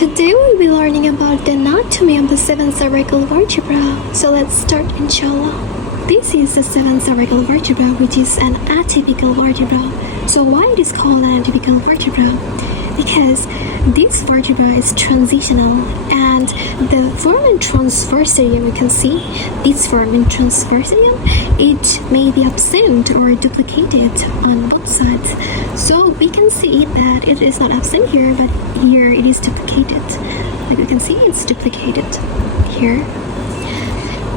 Today we'll be learning about the anatomy of the 7th cervical vertebra. So let's start, inshallah. This is the 7th cervical vertebra, which is an atypical vertebra. So why it is called an atypical vertebra? Because this vertebra is transitional, and the foramen transversarium, you can see this foramen transversarium, it may be absent or duplicated on both sides. So we can see that it is not absent here, but here it is duplicated. Like you can see, it's duplicated here.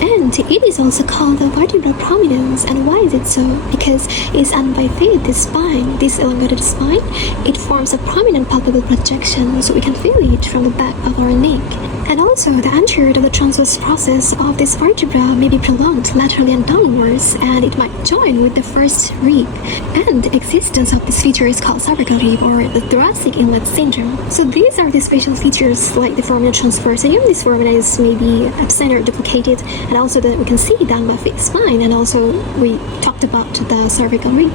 And it is also called the vertebral prominence. And why is it so? Because it's unbifid, the spine, this elongated spine, it forms a prominent palpable projection, so we can feel it from the back of our neck. And also the anterior of the transverse process of this vertebra may be prolonged laterally and downwards, and it might join with the first rib. And the existence of this feature is called cervical rib, or the thoracic inlet syndrome. So these are the special features like the foramen transversarium. This foramen is maybe absent or duplicated, and also that we can see the unbifid spine, and also we talked about the cervical rib.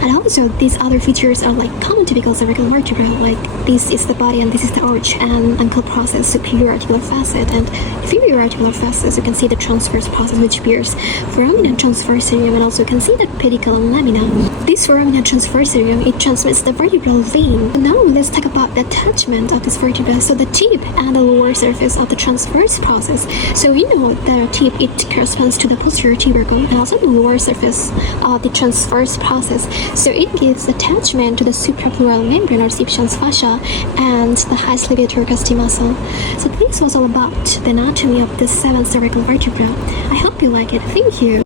And also these other features are like common typical cervical vertebra, like this is the body and this is the arch and ankle process, superior articular facet and inferior articular facet. You can see the transverse process which bears foramen and transversarium, and also you can see the pedicle and lamina. This foramen and transversarium, it transmits the vertebral vein. And now let's talk about the attachment of this vertebra. So the tip and the lower surface of the transverse process. So we know the tip, it corresponds to the posterior tubercle, and also the lower surface of the transverse process. So it gives attachment to the suprapleural membrane or Sipschon's fascia and the highest levator custy muscle. So this was all about the anatomy of the 7th cervical vertebra. I hope you like it. Thank you.